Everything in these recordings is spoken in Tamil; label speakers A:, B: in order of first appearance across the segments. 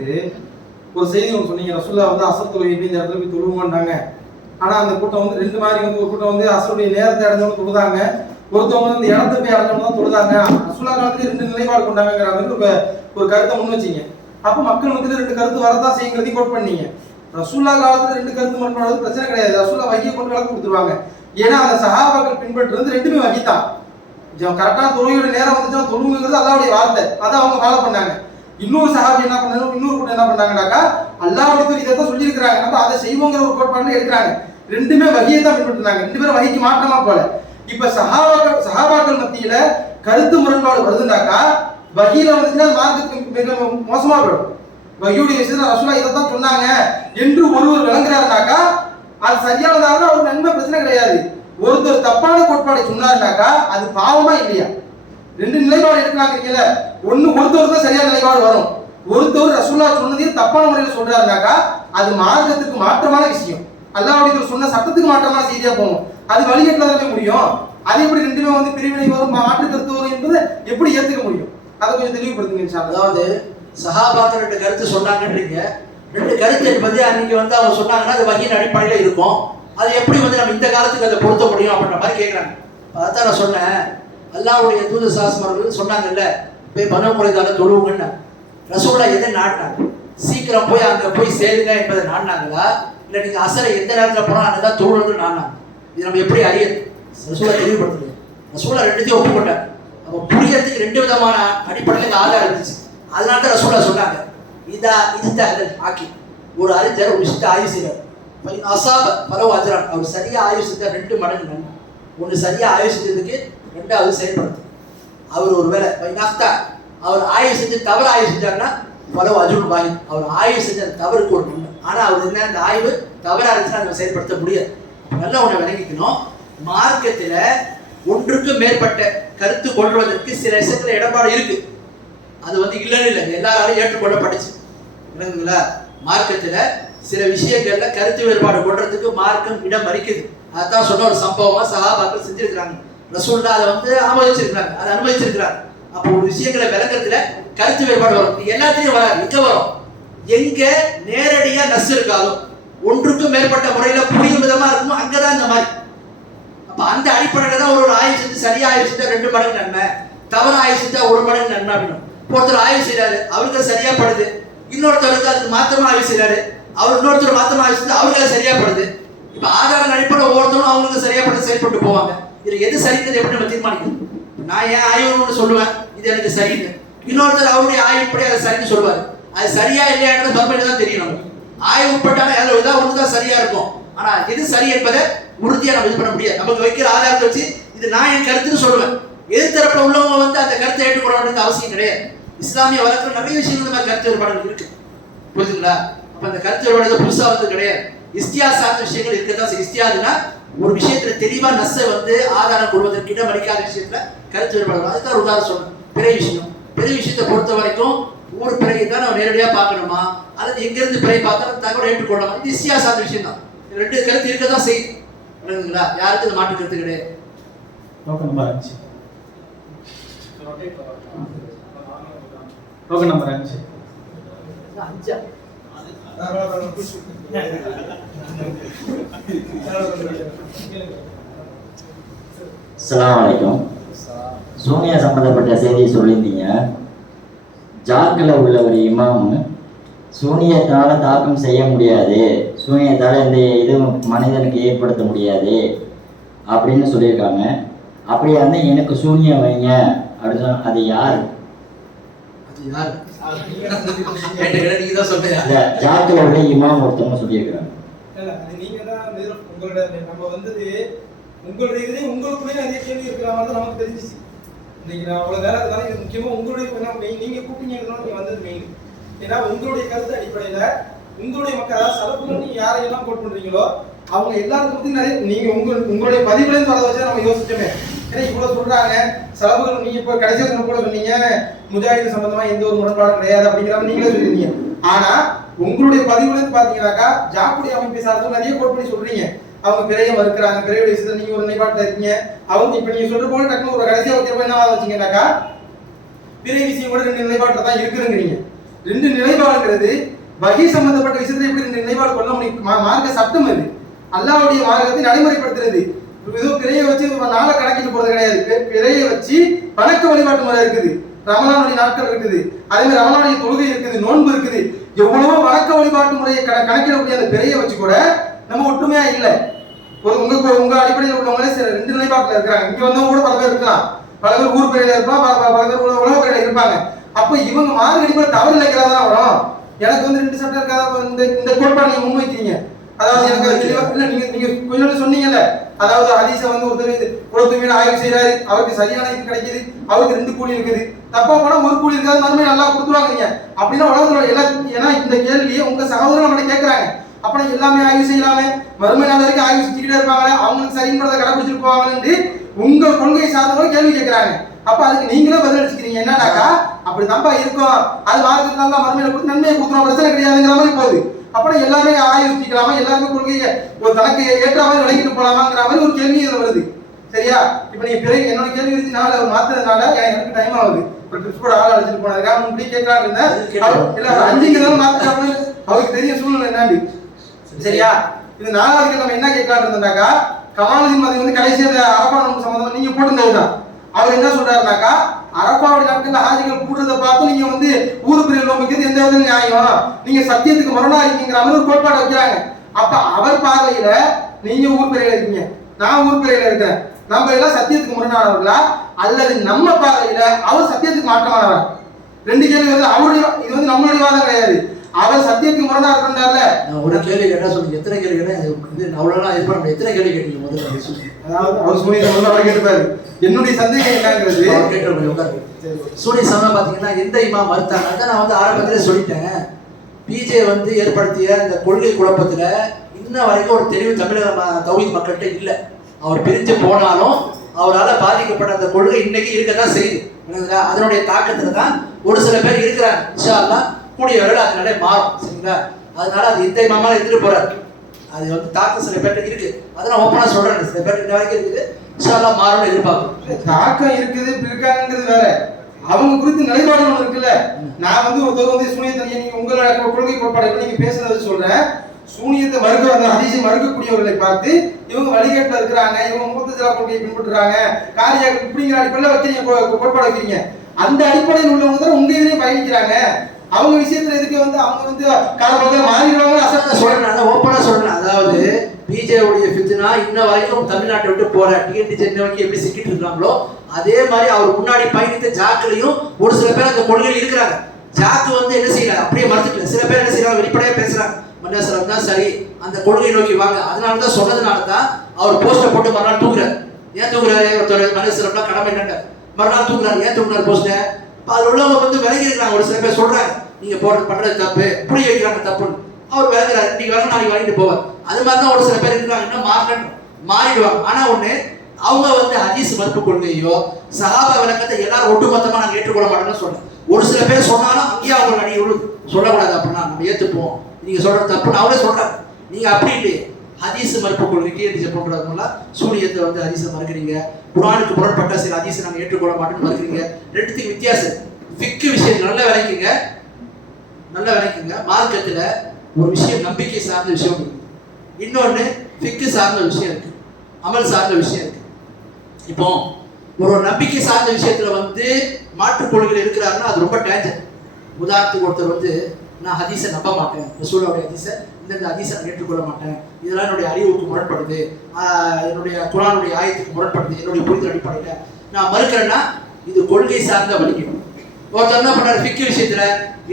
A: போட்டு ஒரு செய்தி ஒன்று சொன்னீங்க ரசுல்லா வந்து அசர் தொழுகை இந்த இடத்துல போய் தொழுவாண்டாங்க ஆனால் அந்த கூட்டம் வந்து ரெண்டு மாதிரி வந்து ஒரு கூட்டம் வந்து அசருடைய நேரத்தை அடைஞ்சவங்க தொழுதாங்க. ஒருத்தவங்க வந்து இந்த இடத்த போய் அடைஞ்சவங்க தான் தொழுதாங்க. ரசுல்லா காலத்துல ரெண்டு நிலைப்பாடு கொண்டாங்கிற மாதிரி ஒரு ஒரு கருத்தை முன் வச்சிங்க. அப்போ மக்கள் வந்து ரெண்டு கருத்து வரதான் செய்யுங்கிறதையும் கோட் பண்ணீங்க. ரசூல்லா காலத்துல ரெண்டு கருத்து முன்படுறது பிரச்சனை கிடையாது. ரசூல்லா வகையை கொண்டு விளக்கு கொடுத்துருவாங்க. ஏன்னா அந்த சகாபாக்கள் பின்பற்றுறது ரெண்டுமே வகி தான் கரெக்டான தொழுகையோட நேரம் வந்துச்சுன்னா தொழுங்கிறது அல்லாவுடைய வார்த்தை. அதை அவங்க ஃபாலோ பண்ணாங்க. இன்னொரு சஹாபி என்ன பண்ணாங்க இன்னொரு கூட்டம் என்ன பண்ணாங்கனாக்கா அல்லாவுடைய தூதர் இதை தான் சொல்லியிருக்கிறாங்க. நம்ம அதை செய்வோங்கிற ஒரு கோட்பாடு எடுக்கிறாங்க. ரெண்டுமே வகையை தான் பின்பற்றினாங்க. ரெண்டு பேரும் வகைக்கு மாற்றமா போல. இப்ப சஹாபாக்கள் சஹாபாக்கள் மத்தியில கருத்து முரண்பாடு வருதுனாக்கா வகையில வந்துச்சுன்னா அது மார்க்கத்துக்கு மிக மோசமா போயிடும். வகையுடைய விஷயத்துல ரசூலா இதை தான் சொன்னாங்க என்று ஒருவர் விளங்குறாருனாக்கா அது சரியானதாக அவருக்கு நன்மை பிரச்சனை கிடையாது. ஒருத்தர் தப்பான கோட்பாடை சொன்னாருனாக்கா அது பாவமா இல்லையா? ரெண்டு நிலைப்பாடு எடுக்கலாங்கிறீங்கல்ல ஒன்று ஒருத்தர் தான் சரியான நிலைப்பாடு வரும். ஒருத்தவர் ரசூல்லா சொன்னதையும் தப்பான முறையில் சொல்றாருனாக்கா அது மார்க்கத்துக்கு மாற்றமான விஷயம். அல்லாவுடைய சொன்ன சட்டத்துக்கு மாற்றமான செய்தியா போகும். அது வழிகட்டில தான் முடியும். அது எப்படி ரெண்டுமே வந்து பிரிவினை வரும் மாற்று கருத்து வரும் என்பதை எப்படி ஏத்துக்க முடியும்? அதை கொஞ்சம் தெளிவுபடுத்துங்க
B: அதாவது சஹாபாக்கள் ரெண்டு கருத்து சொன்னாங்கன்றீங்க. ரெண்டு கருத்து என்பது அன்னைக்கு வந்து அவங்க சொன்னாங்கன்னா அது வகையின் அடிப்படையில் இருக்கும். அது எப்படி வந்து நம்ம இந்த காலத்துக்கு அதை பொருத்த முடியும் அப்படின்ற மாதிரி கேட்குறாங்க அதான் நான் சொன்னேன். அல்லாவுடைய தூத சாஸ்மர்கள் சொன்னாங்கல்ல போய் பனமுறைதால தொழுவுங்கன்னு. ரசூலா எதை நாட்டினாங்க சீக்கிரம் போய் அங்கே போய் சேருங்க என்பதை நாடினாங்களா? இல்லை நீங்கள் அசரை எந்த நேரத்தில் போனால் அங்கதான் தொழுவுன்னு நாடினாங்க? இது நம்ம எப்படி அறியது ரசூலா தெளிவுபடுத்துது ரசூலா ரெண்டுத்தையும் ஒப்புக்கொண்டார் நம்ம புரியறதுக்கு ரெண்டு விதமான அடிப்படையில் இந்த ஆதாரம் இருந்துச்சு. அதனால தான் ரசூலா சொன்னாங்க. இதா இதுதான் ஆக்கி ஒரு அறிஞர் ஒரு விஷயத்தை ஆய்வு செய்வார் அசாப பரவ அஜரான். அவர் சரியா ஆய்வு செஞ்சா ரெண்டு மடங்கு நன்மை ஒன்று சரியா ஆய்வு செஞ்சதுக்கு ரெண்டாவது செயல்படுத்தும். அவர் ஒரு வேலை அவர் ஆய்வு செஞ்சு தவறு ஆய்வு செஞ்சாருன்னா பலவு அஜுன் பாய் அவர் ஆய்வு செஞ்ச அந்த தவறுக்கு ஒரு நன்மை. ஆனால் அவர் என்ன அந்த ஆய்வு தவறாக இருந்துச்சுன்னா நம்ம செயல்படுத்த முடியாது. நல்லா ஒன்று விளங்கிக்கணும். மார்க்கத்தில் ஒன்றுக்கு மேற்பட்ட கருத்து கொள்வதற்கு சில விஷயத்துல இடப்பாடு இருக்கு. அது வந்து இல்லைன்னு இல்லை. எல்லாராலும் ஏற்றுக்கொள்ளப்பட்டுச்சு. விளங்குங்களா மார்க்கத்தில் சில விஷயங்கள்ல கருத்து வேறுபாடு கொள்றதுக்கு மார்க்கம் இடம் மறிக்குது அதான் சொன்ன ஒரு சம்பவமா சகாபாக்கள் செஞ்சிருக்கிறாங்க. ரசூல்லா அதை வந்து ஆமோதிச்சிருக்கிறாங்க அதை அனுமதிச்சிருக்கிறாங்க அப்போ ஒரு விஷயங்களை விளக்கத்துல கருத்து வேறுபாடு வரும். இது எல்லாத்துலயும் வராது. எங்க வரும்? எங்க நேரடியா நஸ் இருக்காதோ ஒன்றுக்கும் மேற்பட்ட முறையில புரியும் விதமா இருக்குமோ அங்கதான் இந்த மாதிரி. அப்ப அந்த அடிப்படையில தான் ஒரு ஒரு ஆய்வு செஞ்சு சரியா ஆய்வு செஞ்சா ரெண்டு மடங்கு நன்மை தவறு ஆய்வு செஞ்சா ஒரு மடங்கு நன்மை அப்படின்னு ஒருத்தர் ஆய்வு செய்யறாரு அவருக்கு சரியா படுது இன்னொருத்தருக்கு அதுக்கு மாத்திரமா ஆய்வு செய்யறாரு அவர் இன்னொருத்தர் மாத்திரமா ஆய்வு செஞ்சு அவருக்கு சரியா படுது இப்ப ஆதார அடிப்படை ஒவ்வொருத்தரும் அவங்களுக்கு சரியா பட்டு செயல்பட்டு போவாங்க. இதுல எது சரிங்கிறது எப்படி நம்ம தீர்மானிக்கணும்? நான் ஏன் ஆய்வுன்னு சொல்லுவேன்? இது எனக்கு சரின்னு. இன்னொருத்தர் அவருடைய ஆய்வுப்படி அதை சரின்னு சொல்லுவார். அது சரியா இல்லையான்றது கவர்மெண்ட் தான் தெரியும் நமக்கு உட்பட்டாலும் அதில் ஏதாவது ஒன்று தான் சரியா இருக்கும். ஆனா எது சரி என்பதை உறுதியா நம்ம இது பண்ண முடியாது. நமக்கு வைக்கிற ஆதாரத்தை வச்சு இது நான் என் கருத்துன்னு சொல்லுவேன். எதிர்த்தரப்பில் உள்ளவங்க வந்து அந்த கருத்தை ஏற்றுக்கொள்ள அவசியம் கிடையாது. இஸ்லாமிய வழக்கில் நிறைய விஷயங்கள் இந்த மாதிரி கருத்து வேறுபாடுகள் இருக்கு. புரியுதுங்களா அப்ப அந்த கருத்து வேறுபாடு புதுசா வந்து கிடையாது. இஸ்தியா சார்ந்த விஷயங்கள் இருக்கதான் இஸ்தியாதுன்னா ஒரு விஷயத்துல தெளிவா நஸ்ஸை வந்து ஆதாரம் கொள்வதற்கு இடம் அளிக்காத விஷயத்துல கருத்து வேறுபாடு. அதுதான் உதாரணம் சொன்னேன் பெரிய விஷயம். பெரிய விஷயத்தை பொறுத்த வரைக்கும் ஒரு பிறையை தான் நம்ம நேரடியா பார்க்கணுமா? அல்லது எங்கிருந்து பிறை பார்த்தா தகவல் ஏற்றுக்கொள்ளலாமா. இது இஸ்தியா சார்ந்த விஷயம் தான் ரெண்டு கருத்து இருக்க தான் விளங்குங்களா யாருக்கும் இது மாற்று கருத்து கிடையாது.
A: டோக்கன் நம்பர் அஞ்சு. அஞ்சு.
B: அஞ்சா
C: அஸ்ஸலாமு சூனியா சம்பந்தப்பட்ட செய்தியை சொல்லியிருந்தீங்க. ஜாக்கில் உள்ள ஒரு இமாம் சூனியத்தால தாக்கம் செய்ய முடியாது. சூனியத்தால எந்த இதுவும் மனிதனுக்கு ஏற்படுத்த முடியாது அப்படின்னு சொல்லியிருக்காங்க. அப்படியா இருந்தால் எனக்கு சூனியம் வைங்க. அப்படின்னு சொன்னால் அது யார்?
B: அது யார்? நீங்க தான்
C: இமாம் ஒருத்தவங்க சொல்லியிருக்கிறாங்க.
A: நீங்க உங்களோட நம்ம வந்தது உங்களுடைய இதுலயே உங்களுக்குள்ளேயே நிறைய கேள்வி இருக்கிற மாதிரி நமக்கு தெரிஞ்சிச்சு. இன்னைக்கு நான் அவ்வளவு வேலை இருந்தாலும் இது உங்களுடைய மெயின் நீங்க கூப்பிட்டீங்கிறதுனால நீங்க வந்தது மெயின் ஏன்னா உங்களுடைய கருத்து அடிப்படையில உங்களுடைய மக்கள் அதாவது சலப்புகள் நீங்க யாரையெல்லாம் கோட் பண்றீங்களோ அவங்க எல்லாருக்கும் பத்தி நிறைய நீங்க உங்க உங்களுடைய பதிவுல இருந்து வர வச்சு நம்ம யோசிச்சோமே ஏன்னா இவ்வளவு சொல்றாங்க. செலவுகள் நீங்க இப்ப கடைசி கூட சொன்னீங்க. முஜாஹிது சம்பந்தமா எந்த ஒரு முரண்பாடும் கிடையாது அப்படிங்கிற மாதிரி நீங்களே சொல்லிருந்தீங்க ஆனா உங்களுடைய பதிவுல பாத்தீங்கன்னாக்கா ஜாக்குடி அமைப்பை சார்ந்து நிறைய கோட் பண்ணி சொல்றீங்க. அவங்க பிறைய மறுக்கிறாங்க. பிறைய விஷயத்துல நீங்க ஒரு நிலைப்பாட்டுல இருக்கீங்க. அவங்க இப்ப நீங்க சொல்ற போல டக்குனு ஒரு கடைசியா வைக்கிறப்ப என்ன வச்சீங்கன்னாக்கா பிறை விஷயம் கூட ரெண்டு நிலைப்பாட்டுல தான் இருக்குதுங்கிறீங்க. ரெண்டு நிலைப்பாடுங்கிறது வகை சம்பந்தப்பட்ட விஷயத்துல எப்படி ரெண்டு நிலைப்பாடு கொள்ள முடியும்? மார்க்க சட்டம் அது. அல்லாவுடைய மார்க்கத்தை நடைமுறைப்படுத்துறது. ஏதோ பிறையை வச்சு நாளை கணக்கிட்டு போறது கிடையாது. பிறையை வச்சு வணக்க வழிபாட்டு முறை இருக்குது. ரமணானுடைய நாட்கள் இருக்குது. அதே மாதிரி ரமணானுடைய தொழுகை இருக்குது நோன்பு இருக்குது. எவ்வளவோ வணக்க வழிபாட்டு முறையை கண- கணக்கிடக்கூடிய அந்த பிறையை வச்சு கூட நம்ம ஒற்றுமையா இல்லை. ஒரு உங்க உங்க அடிப்படையில் உள்ளவங்களே சில ரெண்டு நிலைப்பாட்டில் இருக்கிறாங்க. இங்க வந்தவங்க கூட பல பேர் இருக்கலாம். பல பேர் ஊர் பிறையில இருப்பாங்க பல பேர் உலக பிறையில இருப்பாங்க. அப்ப இவங்க மார்க் அடிப்படையில் தவறு இழைக்கிறதா தான் வரும். எனக்கு வந்து ரெண்டு சட்டம் இருக்காத இந்த இந்த கோட்பாடு நீங்க முன்வைக்கிறீங்க. அதாவது எனக்கு தெளிவா இல்ல நீங்க நீங்க கொஞ்சம் சொன்னீங்கல்ல. அதாவது ஹதீஸ வந்து ஒருத்தர் இது குளத்துமையில ஆய்வு செய்யறாரு அவருக்கு சரியான இது கிடைக்குது. அவருக்கு ரெண்டு கூலி இருக்குது. தப்பா போனா ஒரு கூலி இருக்காது. மறுமை நல்லா கொடுத்துருவாங்க அப்படின்னா உலகத்துல எல்லா ஏன்னா இந்த கேள்வியை உங்க சகோதரர் நம்மகிட்ட கேட்கறாங்க அப்ப எல்லாமே ஆய்வு செய்யலாமே. மறுமை நாள் வரைக்கும் ஆய்வு செஞ்சுக்கிட்டே இருப்பாங்களே. அவங்களுக்கு சரின்றதை கடைபிடிச்சிட்டு போவாங்கன்னு உங்க கொள்கையை சார்ந்தவங்க கேள்வி கேட்கறாங்க அப்ப அதுக்கு நீங்களே பதில் அடிச்சுக்கிறீங்க என்னடாக்கா அப்படி தப்பா இருக்கும். அது மார்க்கத்தினால மறுமையில கொடுத்து நன்மையை கொடுத்துரும் பிரச்சனை கிடையாதுங்கிற மாதிரி போகுது. அப்புறம் எல்லாமே ஆயோசிக்கலாமா? எல்லாருமே கொள்கையை ஒரு தனக்கு ஏற்ற மாதிரி விளக்கிட்டு போலாமாங்கிற மாதிரி ஒரு கேள்வி வருது. சரியா? இப்ப நீங்க பிறகு என்னோட கேள்வி இருந்து நாள் அவர் மாத்துறதுனால எனக்கு டைம் ஆகுது. ஒரு ட்ரிப்ஸ் கூட ஆள் அழைச்சிட்டு போனதுக்காக முன்னாடி கேட்கலாம் இருந்தேன் இல்ல தான் மாத்துறாங்க அவருக்கு தெரிய சூழ்நிலை என்னாண்டு சரியா? இது நாலாவது நம்ம என்ன கேட்கலாம் இருந்தோம்னாக்கா கமாலுதீன் மதி வந்து கடைசியா இந்த அரபா நோன்பு சம்பந்தமா நீங்க போட்டிருந்தது தான் அவர் என்ன சொல்றாருனாக்கா அரபாவுடைய நாட்கள்ல ஹாஜிகள் கூடுறத பார்த்து நீங்க வந்து ஊரு பிரிவு நோம்பிக்கிறது எந்த வித நியாயம்? நீங்க சத்தியத்துக்கு முரணா இருக்கீங்கிற மாதிரி ஒரு கோட்பாடு வைக்கிறாங்க. அப்ப அவர் பார்வையில நீங்க ஊர் பிரிவுல இருக்கீங்க. நான் ஊர் பிரிவுல இருக்கிறேன். நம்ம எல்லாம் சத்தியத்துக்கு முரணானவர்களா? அல்லது நம்ம பார்வையில அவர் சத்தியத்துக்கு மாற்றமானவர்? ரெண்டு கேள்வி வந்து அவருடைய இது வந்து நம்மளுடைய வாதம் கிடையாது. அவர் சத்தியத்துக்கு முரணா இருக்கின்றார்ல?
B: நான் ஒரு கேள்வி கேட்டா சொல்லுங்க. எத்தனை கேள்வி கேட்டா அவ்வளோலாம் இது பண்ண எத்தனை கேள்வி கேட்டீங்க முதல்ல
A: அதாவது அவர் சூரியன் வந்து அவர் கேட்டுப்பாரு என்னுடைய சந்தேகம் என்னங்கிறது
B: சூரிய சமயம் பார்த்தீங்கன்னா எந்த இமா மறுத்தாங்க நான் வந்து ஆரம்பத்திலே சொல்லிட்டேன். பிஜே வந்து ஏற்படுத்திய இந்த கொள்கை குழப்பத்துல இன்ன வரைக்கும் ஒரு தெளிவு தமிழக தௌஹீத் மக்கள்கிட்ட இல்லை. அவர் பிரிஞ்சு போனாலும் அவரால் பாதிக்கப்பட்ட அந்த கொள்கை இன்னைக்கு இருக்க தான் செய்யுது? அதனுடைய தாக்கத்துல தான் ஒரு சில பேர் இருக்கிறாங்க. கூடிய வேலை அது நிறைய மாறும் சரிங்களா? அதனால அது இந்த இமாமால எடுத்துட்டு போறாரு. அது வந்து தாக்கம் சில பேர்ட்டு இருக்கு. அதெல்லாம் நான் ஓப்பனா சொல்றேன் சில பேர்ட்டு இந்த வரைக்கும் இருக்குது. இன்ஷா அல்லாஹ் மாறும்னு எதிர்பார்க்கும்
A: தாக்கம் இருக்குது இருக்காங்கிறது வேற. அவங்க குறித்து நிலைப்பாடு ஒன்று இருக்குல்ல. நான் வந்து ஒருத்தர் வந்து சூனியத்தை நீங்க உங்களோட கொள்கை கோட்பாடு நீங்க பேசுறது சொல்றேன். சூனியத்தை மறுக்க அந்த அதிசை மறுக்கக்கூடியவர்களை பார்த்து இவங்க வழிகேட்டில் இருக்கிறாங்க இவங்க மூத்தஜலா கொள்கையை பின்பற்றுறாங்க காரியாக இப்படிங்கிற அடிப்படையில் வைக்கிறீங்க கோட்பாடு வைக்கிறீங்க. அந்த அடிப்படையில் உள்ளவங்க தான் உங்க இதுலயும் பயணிக்கிறாங்க. அவங்க விஷயத்துல எதுக்கு வந்து அவங்க வந்து காலப்போக்கில் மாறிடுவாங்க அசத்த
B: சொல்றேன் அதான் ஓப்பனா சொல்றேன். அதாவது பிஜேவுடைய ஃபித்னா இன்ன வரைக்கும் தமிழ்நாட்டை விட்டு போற டிஎன்டி இன்ன வரைக்கும் எப்படி சிக்கிட்டு இருக்காங்களோ அதே மாதிரி அவர் முன்னாடி பயணித்த ஜாக்கிலையும் ஒரு சில பேர் அந்த கொள்கையில் இருக்கிறாங்க. ஜாக்கு வந்து என்ன செய்யல அப்படியே மறுத்துக்கல சில பேர் என்ன செய்யறாங்க? வெளிப்படையா பேசுறாங்க. மன்னேஸ்வரம் தான் சரி. அந்த கொள்கையை நோக்கி வாங்க. அதனால தான் சொன்னதுனால தான் அவர் போஸ்டர் போட்டு மறுநாள் தூக்குறாரு. ஏன் தூக்குறாரு? ஒருத்தர் மன்னசரம்னா கடமை என்னங்க மறுநாள் தூக்குறாரு. ஏன் தூக்குறாரு போஸ்டர் அதில் உள்ளவங்க வந்து விலகி இருக்கிறாங்க. ஒரு சில பேர் சொல்கிறாங்க நீங்கள் போடுறது பண்ணுறது தப்பு. புரிய வைக்கிறாங்க தப்புன்னு. அவர் விலகுறாரு. இன்னைக்கு வரணும் நாளைக்கு வாங்கிட்டு போவார். அது மாதிரி தான் ஒரு சில பேர் இருக்கிறாங்க. இன்னும் மாறணும் மாறிடுவாங்க. ஆனால் ஒன்று அவங்க வந்து ஹதீஸ் மறுப்பு கொள்கையோ சகாபா விளக்கத்தை எல்லாரும் ஒட்டுமொத்தமாக நாங்கள் ஏற்றுக்கொள்ள மாட்டோம்னு சொல்றேன். ஒரு சில பேர் சொன்னாலும் அங்கேயே அவங்க அடி சொல்லக்கூடாது. அப்படின்னா நம்ம ஏற்றுப்போம் நீங்கள் சொல்கிற தப்புன்னு அவரே சொல்கிறார் நீங்கள் அப்படி இல்லையே. ஹதீஸ் மறுப்பு கொள்கைக்கு எதிர்த்து சூனியத்தை வந்து ஹதீஸை மறுக்கிறீங்க. குரானுக்கு புறப்பட்ட சில ஹதீஸை நாங்கள் ஏற்றுக்கொள்ள மாட்டோம்னு மறுக்கிறீங்க. ரெண்டுத்துக்கு வித்தியாசம். ஃபிக்கு விஷயம் நல்ல விளைக்குங்க. நல்ல விளைக்குங்க. மார்க்கத்துல ஒரு விஷயம் நம்பிக்கை சார்ந்த விஷயம் இருக்கு. இன்னொன்று ஃபிக்கு சார்ந்த விஷயம் இருக்கு. அமல் சார்ந்த விஷயம் இருக்கு. இப்போ ஒரு நம்பிக்கை சார்ந்த விஷயத்துல வந்து மாற்றுக் இருக்கிறாருன்னா அது ரொம்ப டேஞ்சர் உதாரணத்துக்கு ஒருத்தர் வந்து நான் ஹதீஸை நம்ப மாட்டேன். ரசூலுடைய ஹதீஸை இந்தந்த ஹதீஸை ஏற்றுக்கொள்ள மாட்டேன். இதெல்லாம் என்னுடைய அறிவுக்கு முரண்படுது. என்னுடைய குரானுடைய ஆயத்துக்கு முரண்படுது. என்னுடைய புரிதல் அடிப்படையில் நான் மறுக்கிறேன்னா இது கொள்கை சார்ந்த வலிக்கும் ஒருத்தர் என்ன பண்ணார்? பிக்கு விஷயத்துல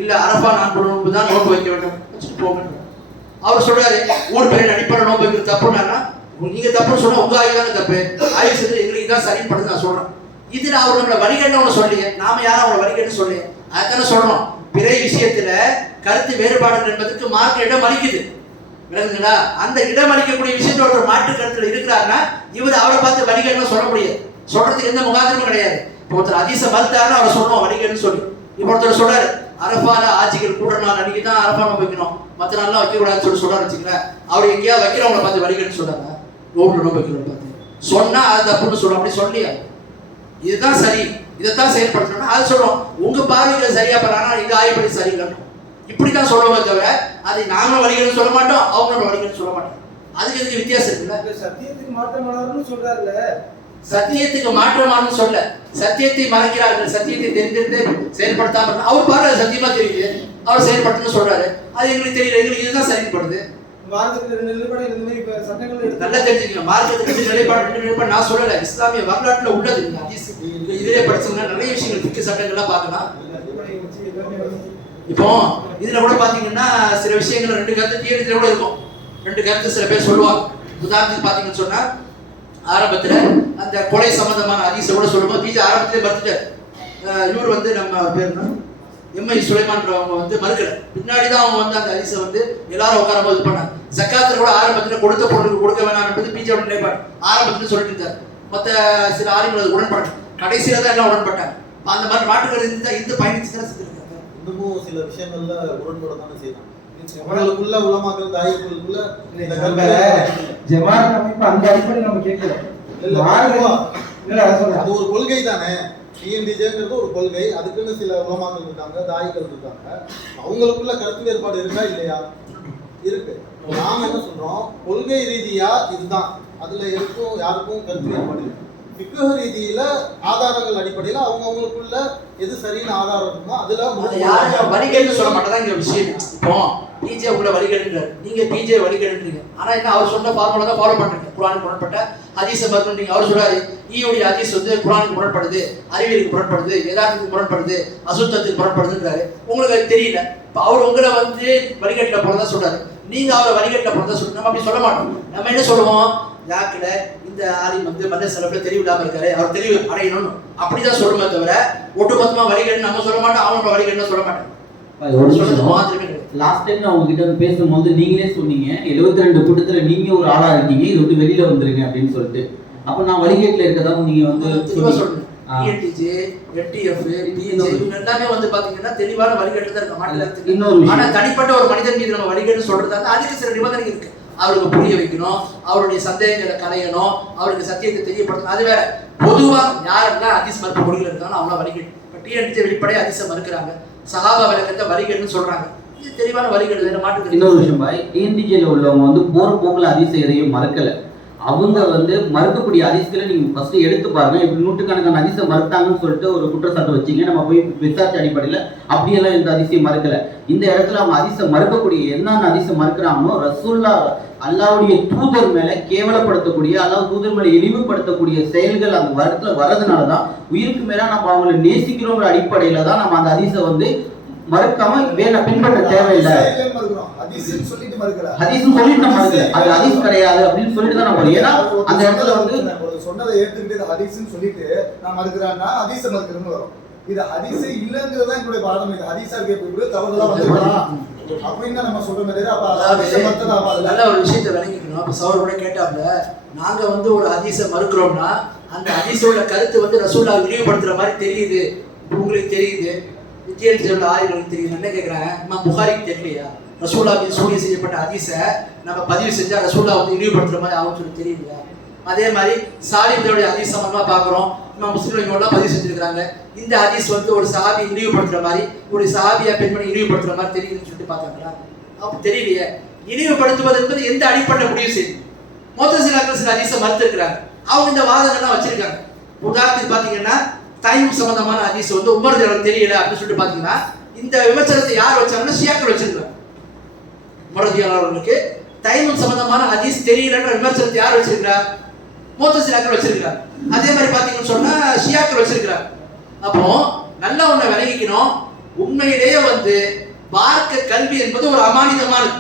B: இல்ல அரபா நான் நோன்பு தான் நோன்பு வைக்க வேண்டும். வச்சுட்டு போங்க. அவர் சொல்றாரு ஊர் பேரின் அடிப்படை நோன்பு வைக்கிறது தப்புனா நீங்க தப்புன்னு சொன்னா உங்க ஆய்வு தானே தப்பு. ஆய்வு செஞ்சு எங்களுக்கு தான் சரின்னு படுது நான் சொல்றேன். இதுல அவர் நம்மளை வணிகன்னு ஒன்று சொல்லியே நாம யாரும் அவங்களை வணிகன்னு சொல்லியேன் அதானே சொல்றோம். பிறை விஷயத்துல கருத்து வேறுபாடுகள் என்பதற்கு மார்க்க இடம் அளிக்குது. விளங்குங்களா? அந்த இடம் அளிக்கக்கூடிய விஷயத்துல ஒருத்தர் மாற்று கருத்துல இருக்கிறாருன்னா இவர் அவரை பார்த்து வணிகன்னு சொல்ல முடியாது. சொல்றதுக்கு எந்த முகாந்திரமும் கிடையாது. இப்போ ஒருத்தர் அதிச மறுத்தாருன்னு அவரை சொல்லுவோம் வணிகன்னு சொல்லி. இப்போ ஒருத்தர் சொல்றாரு அரபால ஆட்சிகள் கூட நாள் அன்னைக்கு தான் அரபா நம்ம வைக்கணும் மற்ற நாள்லாம் வைக்கக்கூடாதுன்னு சொல்லி சொல்றாரு வச்சுங்களேன் அவர் எங்கேயாவது வைக்கிறவங்கள பார்த்து வணிகன்னு சொல்றாங்க. ரோட்ல நோம்பு வைக்கிறவங்க பார்த்து. சொன்னா அது தப்புன்னு சொல்ல அப்படி சொல்லியா? இதுதான் சரி. இதைத்தான் செயல்படுத்தணும்னா அது சொல்றோம். உங்க பார்வையில சரியா பண்ணா இது ஆய்வுப்படி சரியில்லைன்னு. இப்படித்தான் சொல்லுவோமே தவிர அதை நாம வழிகள்னு சொல்ல மாட்டோம் அவங்களோட வழிகள்னு சொல்ல மாட்டோம். அதுக்கு இதுக்கு வித்தியாசம் இருக்குல்ல?
A: சத்தியத்துக்கு மாற்றமானவர்னு சொல்றாருல்ல.
B: சத்தியத்துக்கு மாற்றமானு சொல்ல சத்தியத்தை மறைக்கிறார்கள் சத்தியத்தை தெரிஞ்சிருந்து செயல்படுத்தாம அவர் பாரு சத்தியமா தெரியுது. அவர் செயல்படுத்துன்னு சொல்றாரு. அது எங்களுக்கு தெரியல எங்களுக்கு இதுதான் சரிப்படுது. நல்லா தெரிஞ்சுக்கங்க. மார்க்கத்துக்கு நிலைப்பாடு நிலைப்பாடு நான் சொல்லல. இஸ்லாமிய வரலாற்றுல உள்ளது. இது இதிலே படிச்சீங்கன்னா நிறைய விஷயங்கள் பிக்கு சட்டங்கள்லாம் பார்க்கலாம்
A: அடிப்படையை வச்சு எல்லாமே வந்து
B: இப்போ இதுல கூட பாத்தீங்கன்னா சில விஷயங்கள் ரெண்டு கருத்து தியரித்துல கூட இருக்கும். ரெண்டு கருத்து சில பேர் சொல்லுவாங்க. உதாரணத்துக்கு பாத்தீங்கன்னு சொன்னா ஆரம்பத்துல அந்த கொலை சம்பந்தமான அதிச கூட சொல்லும்போது பிஜே ஆரம்பத்திலே மறுத்துட்டார். இவர் வந்து நம்ம பேர் எம்ஐ சுலைமான்றவங்க வந்து மறுக்கல. பின்னாடி தான் அவங்க வந்து அந்த ஹதீஸை வந்து எல்லாரும் உட்கார போது பண்ணாங்க. ஜக்காத்துல கூட ஆரம்பத்துல கொடுத்த பொருளுக்கு கொடுக்க வேணாம் என்பது பிஜேவோட நிலைப்பாடு ஆரம்பத்துல சொல்லிட்டு இருந்தார். மத்த சில ஆளுங்கள் உடன்பட்டாங்க கடைசியில தான் எல்லாம் உடன்பட்டாங்க. அந்த மாதிரி மாட்டுக்கிறது இந்த இந்த பயணிச்சு தான்
D: இன்னமும் சில விஷயங்கள்ல முரண்பட தானே செய்யலாம் இந்த
A: நம்ம
D: கருத்து
A: ஜமாத் அமைப்பு அந்த அடிப்படை நம்ம
D: அது ஒரு கொள்கை தானே. டிஎன்டிஜேங்கிறது ஒரு கொள்கை. அதுக்குன்னு சில உலமாக்கள் இருக்காங்க தாய்கள் இருக்காங்க. அவங்களுக்குள்ள கருத்து வேறுபாடு இருக்கா இல்லையா? இருக்கு. நாம என்ன சொல்றோம்? கொள்கை ரீதியா இதுதான். அதுல இருக்கும் யாருக்கும் கருத்து வேறுபாடு இல்லை. பிக்குக ரீதியில ஆதாரங்கள் அடிப்படையில அவங்க அவங்களுக்குள்ள எது சரியான ஆதாரம் இருக்குமோ அதுல
B: அது யாரும் வழிகேடுன்னு சொல்ல மாட்டேதான் விஷயம். இப்போ பிஜே உள்ள வழிகேடுன்றார் நீங்க பிஜே வழிகேடுன்றீங்க ஆனா என்ன அவர் சொன்ன ஃபார்முலா தான் ஃபாலோ பண்றீங்க குரானுக்கு முரண்பட்ட ஹதீஸ மறுக்கிறீங்க அவர் சொல்றாரு ஈயுடைய ஹதீஸ் வந்து குரானுக்கு முரண்படுது அறிவியலுக்கு முரண்படுது யதார்த்தத்துக்கு முரண்படுது அசுத்தத்துக்கு முரண்படுதுன்றாரு உங்களுக்கு அது தெரியல. இப்போ அவர் உங்களை வந்து வழிகேட்டில் போறதா சொல்றாரு. நீங்க அவரை வழிகேட்டில் போறதா சொல்லுங்க நம்ம அப்படி சொல்ல மாட்டோம். நம்ம என்ன சொல்லுவோம்? யாக்கில் இந்த ஆலிம் வந்து மத செலவுல தெளிவு இல்லாம இருக்காரு. அவர் தெளிவு அடையணும்னு. அப்படிதான் சொல்லுமே தவிர ஒட்டுமொத்தமா வழிகேடு நம்ம சொல்ல மாட்டோம் அவனோட வழிகேடுன்னு சொல்ல கிடையாது.
E: லாஸ்ட் டைம் நான் உங்ககிட்ட பேசும்போது நீங்களே சொன்னீங்க 72 ரெண்டு கூட்டத்துல நீங்க ஒரு ஆளா இருக்கீங்க இது விட்டு வெளியில வந்துருங்க அப்படின்னு சொல்லிட்டு. அப்ப நான் வழிகேட்டுல இருக்கதா நீங்க வந்து
B: எல்லாமே வந்து பாத்தீங்கன்னா தெளிவான வழிகேட்டு தான் இருக்க. மாட்டேன்
E: இன்னொரு
B: ஆனா தனிப்பட்ட ஒரு மனிதன் மீது நம்ம வழிகேடு சொல்றது அதுக்கு சில நிபந்தனை இருக்கு. அவருக்கு புரிய வைக்கணும் அவருடைய சந்தேகங்களை களையணும் அவருக்கு சத்தியத்தை தெரியப்படுத்தணும். அது வேற பொதுவாக யாரெல்லாம் அதிச மறுப்பு கொள்கையில் இருந்தாலும் அவங்கள வழிகேடு இப்போ டிஎன்டி வெளிப்படையா அதிச மறுக்கிறாங்க. சகாபா விளக்கத்தை வழிகேடுன்னு சொல்றாங்க. இது தெளிவான வழிகேடு வேற
E: இன்னொரு விஷயம் பாய் டிஎன்டிஜியில் உள்ளவங்க வந்து போர் போக்கில் அதிச எதையும் மறக்கலை. அவங்க வந்து மறுக்கக்கூடிய அதிசயங்களை நீங்க ஃபர்ஸ்ட் எடுத்து பாருங்க. இப்படி நூற்றுக்கணக்கான அதிசயம் மறுத்தாங்கன்னு சொல்லிட்டு ஒரு குற்றச்சாட்டு வச்சிங்க. நம்ம போய் விசாரிச்ச அடிப்படையில அப்படியெல்லாம் இந்த அதிசயம் மறுக்கல. இந்த இடத்துல அவங்க அதிசயம் மறுக்கக்கூடிய என்னென்ன அதிசயம் மறுக்கிறாங்களோ ரசூல்லா அல்லாவுடைய தூதர் மேல கேவலப்படுத்தக்கூடிய அல்லாஹ் தூதர் மேல இழிவுபடுத்தக்கூடிய செயல்கள் அந்த இடத்துல வர்றதுனால தான் உயிருக்கு மேல நம்ம அவங்களை நேசிக்கிறோங்கிற அடிப்படையில தான் நம்ம அந்த அதிசயம் வந்து மறுக்காம வேலை பின்பற்ற தேவையில்லை.
F: ஹதீஸ்ன்னு சொல்லிட்டு மறுக்கிறார்.
E: ஹதீஸ் சொல்லிட்டு மறுக்கல அது ஹதீஸ் கிடையாது அப்படின்னு சொல்லிட்டு தான் நம்ம. ஏன்னா அந்த இடத்துல வந்து
F: ஒரு சொன்னதை ஏத்துக்கிட்டு இது ஹதீஸ்ன்னு சொல்லிட்டு நான் மறுக்கிறேன்னா ஹதீஸை மறுக்கிறேன்னு வரும். இது ஹதீஸே இல்லைங்கிறது தான் என்னுடைய பாடம். இது ஹதீஸா இருக்க இப்படி தவறுதலா வந்துக்கலாம் அப்படின்னு தான் நம்ம சொல்றோமே அப்ப அது ஹதீஸை மறுத்தது ஆகாதுல்ல.
B: நல்ல ஒரு விஷயத்தை விளங்கிக்கணும். அப்ப சவர் கூட கேட்டாப்ல நாங்க வந்து ஒரு ஹதீஸை மறுக்கிறோம்னா அந்த ஹதீஸோட கருத்து வந்து ரசூல்லா இழிவுபடுத்துற மாதிரி தெரியுது. உங்களுக்கு தெரியுது. வித்தியாசம் ஆய்வுகளுக்கு தெரியுது. என்ன கேட்குறாங்க அம்மா புகாரிக்கு தெரியலையா? ரசூல்லா மீது சூனியம் செய்யப்பட்ட ஹதீஸை நம்ம பதிவு செஞ்சால் ரசூல்லா வந்து இழிவுபடுத்துற மாதிரி ஆகும் சொல்லி தெரியலையா? அதே மாதிரி சாலிபினுடைய ஹதீஸ் சம்பந்தமாக பார்க்குறோம். நம்ம முஸ்லீம் பதிவு செஞ்சுருக்காங்க இந்த ஹதீஸ் வந்து ஒரு சாபி இழிவுபடுத்துற மாதிரி ஒரு சஹாபியா பெண்மணி இழிவுபடுத்துற மாதிரி தெரியுதுன்னு சொல்லிட்டு பார்த்தாங்களா? அப்போ தெரியலையே. இழிவுபடுத்துவது என்பது எந்த அடிப்படை முடிவு செய்யும்? மொத்த சிலாக்கள் சில ஹதீஸை மறுத்துருக்கிறாங்க. அவங்க இந்த வாதங்கள்லாம் வச்சிருக்காங்க. உதாரணத்துக்கு பார்த்தீங்கன்னா டைம் சம்பந்தமான ஹதீஸ் வந்து உமர் எனக்கு தெரியல அப்படின்னு சொல்லிட்டு பார்த்தீங்கன்னா இந்த விமர்சனத்தை யார் வச்சாங்கன்னா ஷியாக்கள் வச்சிருக்காங்க அவர்களுக்கு தைமம் சம்பந்தமான ஹதீஸ் தெரியலன்ற விமர்சனத்தை யார் வச்சிருக்கிறார்? மோத்தசிலாக்கள் வச்சிருக்கிறார். அதே மாதிரி பார்த்தீங்கன்னு சொன்னா ஷியாக்கள் வச்சிருக்கிறார். அப்போ நல்லா ஒன்றை விளங்கிக்கணும் உண்மையிலேயே வந்து பார்க்க கல்வி என்பது ஒரு அமானிதமானது.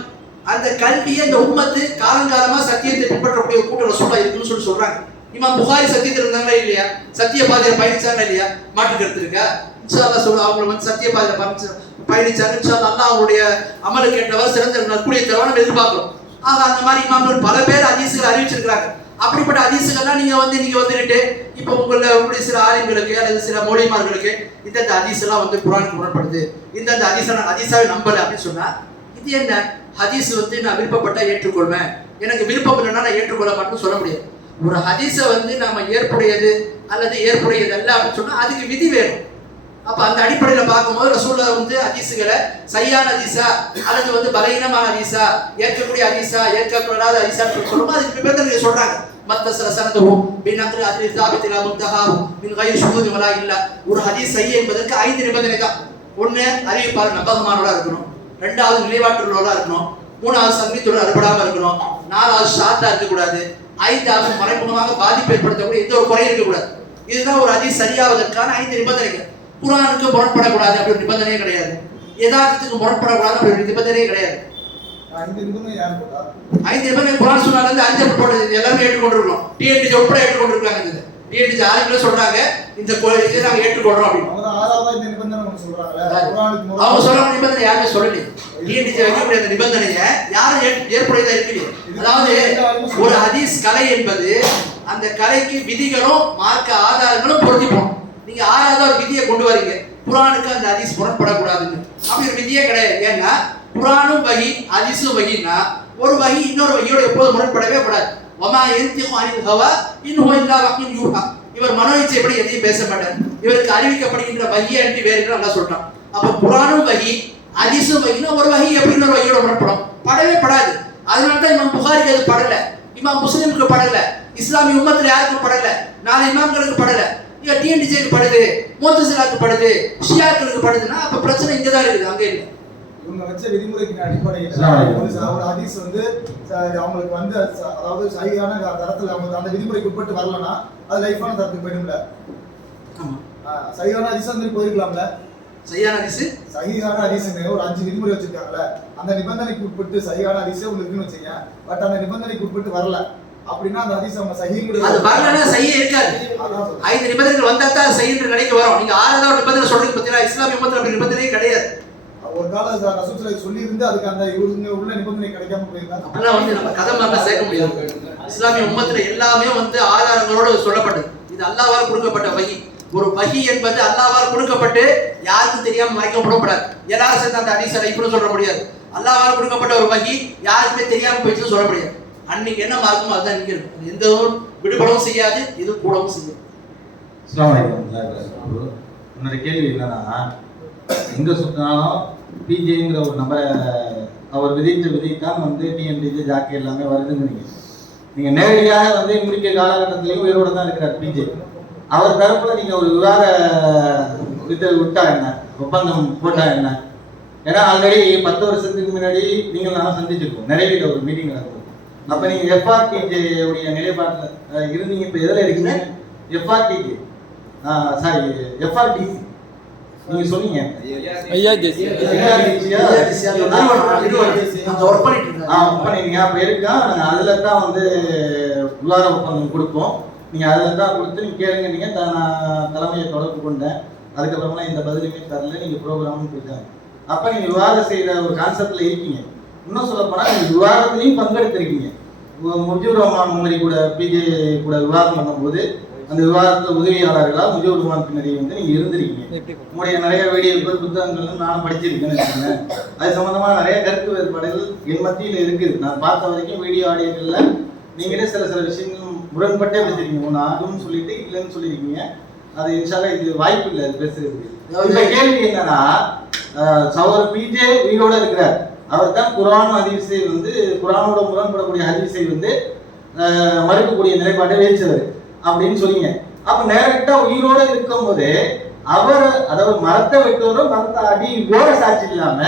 B: அந்த கல்வியை இந்த உம்மத்து காலங்காலமா சத்தியத்தை பின்பற்றக்கூடிய ஒரு கூட்டம் ரசூலா இருக்குன்னு சொல்லி சொல்றாங்க. இமாம் புகாரி சத்தியத்தில் இருந்தாங்களா இல்லையா? சத்திய பாதையை பயணிச்சாங்களா இல்லையா? மாட்டு கருத்து இருக்கா? இன்ஷால்லா சொல்ல அவங்க வந்து சத்தியபாதையில பயணிச்சு பயணிச்சாங்க. இன்ஷால்லா அல்லா அவங்களுடைய அமலுக்கு ஏற்றவர் சிறந்த கூடிய தருவார் நம்ம எதிர்பார்க்கிறோம். ஆக அந்த மாதிரி இமாம்கள் பல பேர் அதிசுகள் அறிவிச்சிருக்கிறாங்க. அப்படிப்பட்ட அதிசுகள்லாம் நீங்க வந்து நீங்க வந்துட்டு இப்போ உங்கள உங்களுடைய சில ஆலிம்களுக்கு அல்லது சில மொழிமார்களுக்கு இந்தந்த அதிசெல்லாம் எல்லாம் வந்து குரானுக்கு முரண்படுது இந்தந்த அதிச நான் அதிசாவை நம்பல அப்படின்னு சொன்னா இது என்ன? ஹதீஸ் வந்து நான் விருப்பப்பட்டா ஏற்றுக்கொள்வேன். எனக்கு விருப்பம் இல்லைன்னா நான் ஏற்றுக்கொள்ள மாட்டேன்னு சொல்ல முடியாது. ஒரு ஹதீஸை வந்து நம்ம ஏற்புடையது அல்லது ஏற்புடையது அல்ல அப்படின்னு சொன்னா அதுக்கு விதி வேணும். அப்ப அந்த அடிப்படையில பார்க்கும்போது ரசூல்லா வந்து அதிசுகளை சரியான அதிசா அல்லது வந்து பலகீனமான அதிசா ஏற்கக்கூடிய அதிசா ஏற்கப்படாத அதிசா சொல்லும்போது அதுக்கு நிபந்தனை சொல்றாங்க. மத்த சில சனதுவும் பின்னக்ரு அதில் தாபித்திலா முத்தகாவும் மின் கயிறு சுகுதி இல்ல. ஒரு ஹதீஸ் சைய என்பதற்கு ஐந்து நிபந்தனை தான். ஒண்ணு அறிவிப்பாளர் நம்பகமானவரா இருக்கணும். ரெண்டாவது நிலைவாற்றுள்ளவரா இருக்கணும். மூணாவது சங்கீத்தோடு அறுபடாம இருக்கணும். நாலாவது ஷார்ட்டா இருக்கக்கூடாது. ஐந்தாவது மறைமுகமாக பாதிப்பு ஏற்படுத்தக்கூடிய எந்த ஒரு குறையும் இருக்கக்கூடாது. இதுதான் ஒரு அதி சரியாவதற்கான ஐந்து நிபந்தனைகள். குரானுக்கு முரண்படக்கூடாது அப்படி நிபந்தனையே கிடையாது. யதார்த்தத்துக்கு முரண்படக்கூடாது அப்படி ஒரு நிபந்தனையே கிடையாது. ஐந்து நிபந்தனை குரான் சொன்னால இருந்து அஞ்சு போட்டது. எல்லாமே ஏற்றுக்கொண்டிருக்கோம் டிஎன்டி உட்பட ஏற்றுக்கொண்டிருக்காங்க இது. டிஎன்டி ஆளுங்களும் சொல்றாங்க இந்த இதை நாங்க ஏற்றுக்கொள்றோம் அப்படின்னு.
F: அவங்க இந்த நிபந்தனை
B: சொல்ற யாருமே சொல்லலையே. டிஎன்டி வைக்கக்கூடிய அந்த நிபந்தனையை யாரும் ஏற்- ஏற்புடையதா இருக்கலையே. அதாவது ஒரு ஹதீஸ் கலை என்பது அந்த கலைக்கு விதிகளும் மார்க்க ஆதாரங்களும் பொருத்தி போகணும் நீங்க ஆறாவது ஒரு விதியை கொண்டு வரீங்க. குரானுக்கு அந்த ஹதீஸ் முரண்படக்கூடாதுன்னு அப்படி ஒரு விதியே கிடையாது. ஏன்னா குரானும் வகி ஹதீஸும் வகின்னா ஒரு வகி இன்னொரு வகியோட எப்போதும் முரண்படவே கூடாது. வமா எந்திகு அனில் ஹவா இன்னும் இல்லா வகையும் யூஹா. இவர் மனோ இச்சைப்படி எதையும் பேச மாட்டார். இவருக்கு அறிவிக்கப்படுகின்ற வகியை அன்றி வேறு நல்லா சொல்றான் அப்ப குரானும் வகி ஹதீஸும் வகினா ஒரு வகி எப்படி இன்னொரு வகியோட முரண்படும்? படவே படாது. அதனால தான் இமாம் புகாரிக்கு அது படல. இமாம் முஸ்லீமுக்கு படல. இஸ்லாமிய உம்மத்துல யாருக்கும் படல. நாலு இமாம்களுக்கு படல. டிஎன்டிஜேக்கு படுது மோத்தசிலாக்கு படுது ஷியாக்களுக்கு படுதுன்னா அப்ப பிரச்சனை இங்க தான் இருக்குது அங்க இல்லை.
F: இவங்க வச்ச விதிமுறைக்கு அடிப்படையில். ஒரு ஹதீஸ் வந்து அவங்களுக்கு வந்து அதாவது சரியான தரத்துல அவங்க அந்த விதிமுறைக்கு உட்பட்டு வரலன்னா அது லைஃபான தரத்துக்கு போயிடும்ல. சரியான ஹதீஸ் வந்து போயிருக்கலாம்ல.
B: சரியான ஹதீஸ்?
F: சகிஹான ஹதீஸ்னு ஒரு அஞ்சு விதிமுறை வச்சிருக்காங்கல்ல. அந்த நிபந்தனைக்கு உட்பட்டு சகிஹான ஹதீஸே உங்களுக்கு இருக்குன்னு வச்சுங்க பட் அந்த நிபந்தனைக்கு உட்பட்டு வரல. அப்படின்னா அந்த ஹதீஸ் அவங்க சஹீஹுடைய
B: அது வரலன்னா செய்ய இருக்காது. ஐந்து நிபந்தனைகள் வந்தா தான் செய்யுன்ற நிலைக்கு வரும். நீங்க ஆறாவது நிபந்தனை சொல்றீங்க பார்த்தீங்களா இஸ்லாமிய உம்மத்துல அப்படி நிபந்தனையே கிடையாது.
F: ஒரு கால ரசூல் சொல்லி இருந்து அதுக்கு அந்த இவங்க உள்ள நிபந்தனை கிடைக்காம போயிருந்தாங்க
B: அப்படிலாம் வந்து நம்ம கதை மாதிரி சேர்க்க முடியாது. இஸ்லாமிய உம்மத்துல எல்லாமே வந்து ஆதாரங்களோடு சொல்லப்பட்டது. இது அல்லாஹ்வால் கொடுக்கப்பட்ட வகி. ஒரு வகி என்பது அல்லாஹ்வால் கொடுக்கப்பட்டு யாருக்கும் தெரியாம மறைக்கப்படக்கூடாது. எல்லாரும் சேர்ந்து அந்த அடிச ரைஃப்னு சொல்ல முடியாது. அல்லாஹ்வால் கொடுக்கப்பட்ட ஒரு வகி யாருக்குமே தெரியாம போயிடுச்சுன்னு சொல்ல முடியாது. அன்னைக்கு என்ன மார்க்கமோ அதுதான் இங்கே இருக்கும் எந்த ஒரு விடுபடவும் செய்யாது இது கூடவும்
G: செய்யும் உன்னோட கேள்வி என்னன்னா எங்க சுத்தினாலும் பிஜேங்கிற ஒரு நம்பரை அவர் விதித்த விதித்தான் வந்து டிஎன்டிஜே ஜாக்கி எல்லாமே வருதுங்கிறீங்க நீங்க. நேரடியாக வந்து முடிக்க காலகட்டத்திலையும் உயிரோட தான் இருக்கிறார் பிஜே அவர் தரப்புல நீங்க ஒரு விவாத இது விட்டா என்ன? ஒப்பந்தம் போட்டா என்ன? ஏன்னா ஆல்ரெடி பத்து வருஷத்துக்கு முன்னாடி நீங்கள் நானும் சந்திச்சிருக்கோம். நிறைய ஒரு மீட்டிங் நடக்கும் அப்ப நீங்க எஃப்ஆர்டிஜே உடைய நிலைப்பாட்டில் இருந்தீங்க இப்ப எதுல இருக்கீங்க? எஃப்ஆர்டிஜே சாரி எஃப்ஆர்டிசி நீங்க சொன்னீங்க. அதுல தான் வந்து விவாத ஒப்பந்தம் கொடுப்போம். நீங்க அதுல தான் கொடுத்து நீங்க கேளுங்க நீங்க தலைமையை தொடர்பு கொண்டேன். அதுக்கப்புறமா இந்த பதிலுமே தரல. நீங்க ப்ரோக்ராமும் போயிட்டாங்க அப்ப நீங்க விவாதம் செய்யற ஒரு கான்செப்ட்ல இருக்கீங்க. இன்னும் சொல்ல போனா நீங்க விவாதத்திலையும் பங்கெடுத்திருக்கீங்க. மு- முஜிபுர் ரஹ்மான் முன்னாடி கூட பிஜே கூட விவாதம் பண்ணும்போது அந்த விவாதத்துல உதவியாளர்களா முஜிபுர் ரஹ்மான் பின்னாடி வந்து நீங்க இருந்திருக்கீங்க. உங்களுடைய நிறைய வீடியோக்கள் புத்தகங்கள் நானும் படிச்சிருக்கேன்னு வச்சுக்கோங்களேன். அது சம்பந்தமா நிறைய கருத்து வேறுபாடுகள் என் மத்தியில் இருக்குது. நான் பார்த்த வரைக்கும் வீடியோ ஆடியோக்கள்ல நீங்களே சில சில விஷயங்கள் முரண்பட்டே பேசுறீங்க ஒன்று ஆகும்னு சொல்லிட்டு இல்லைன்னு சொல்லியிருக்கீங்க அது இன்ஷால்லா இது வாய்ப்பு இல்லை பேசுறதுக்கு. கேள்வி என்னன்னா சகோதரர் பிஜே உயிரோட இருக்கிறார். அவர் தான் குரான் அதிசை வந்து குரானோட முரண்படக்கூடிய அதிசை வந்து மறுக்கக்கூடிய நிலைப்பாட்டை வெளிச்சவர் அப்படின்னு சொன்னீங்க. அப்ப நேரட்டா உயிரோட இருக்கும்போது அவர் அதாவது மரத்தை வெட்டுவரும் மரத்தை அடி ஓர சாட்சி இல்லாம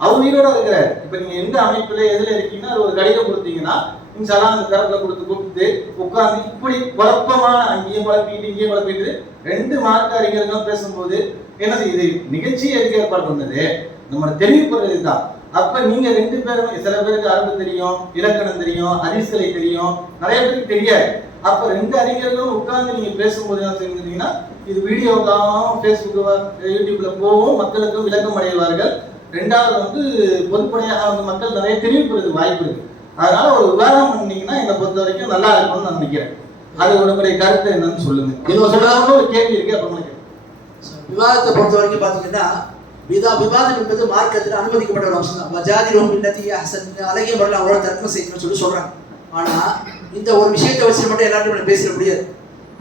G: அவர் உயிரோட இருக்கிறார். இப்ப நீங்க எந்த அமைப்புல எதுல இருக்கீங்கன்னா அது ஒரு கடிதம் கொடுத்தீங்கன்னா இன்ஷால்லா அந்த தரத்துல கொடுத்து கொடுத்து உட்கார்ந்து இப்படி குழப்பமான அங்கேயும் குழப்பிட்டு இங்கேயும் குழப்பிட்டு ரெண்டு மார்க்க அறிஞர்கள் பேசும்போது என்ன செய்யுது? நிகழ்ச்சி எதுக்கு ஏற்பாடு பண்ணது நம்ம தெளிவுபடுறது தான் அப்ப நீங்க ரெண்டு பேரும் சில பேருக்கு அரபு தெரியும் இலக்கணம் தெரியும் ஹரிசலை தெரியும் நிறைய பேருக்கு தெரியாது. அப்ப ரெண்டு அறிஞர்களும் உட்கார்ந்து நீங்க பேசும்போது என்ன இது வீடியோக்காகவும் ஃபேஸ்புக்கு யூடியூப்ல போகும் மக்களுக்கும் விளக்கம் அடைவார்கள். ரெண்டாவது வந்து பொதுப்படையாக வந்து மக்கள் நிறைய தெரிவிப்பது வாய்ப்பு இருக்கு. அதனால ஒரு விவாதம் பண்ணீங்கன்னா என்னை பொறுத்த வரைக்கும் நல்லா இருக்கும்னு நான் நினைக்கிறேன். அது உங்களுடைய கருத்து என்னன்னு சொல்லுங்க. இது சொல்லாம ஒரு கேள்வி இருக்கு அப்ப கேட்கிறேன்.
B: விவாதத்தை பொறுத்த வரைக்கும் பாத்தீங்கன்னா விதா விவாதம் என்பது மார்க்கத்தில் அனுமதிக்கப்பட்ட ஒரு அம்சம் தான் வஜாதிரும் இல்லத்தி ஹசன் அழகிய முறையில் அவங்களோட தர்க்கம் செய்யணும்னு சொல்லி சொல்கிறாங்க ஆனால் இந்த ஒரு விஷயத்தை வச்சு மட்டும் எல்லாரும் பேசிட முடியாது.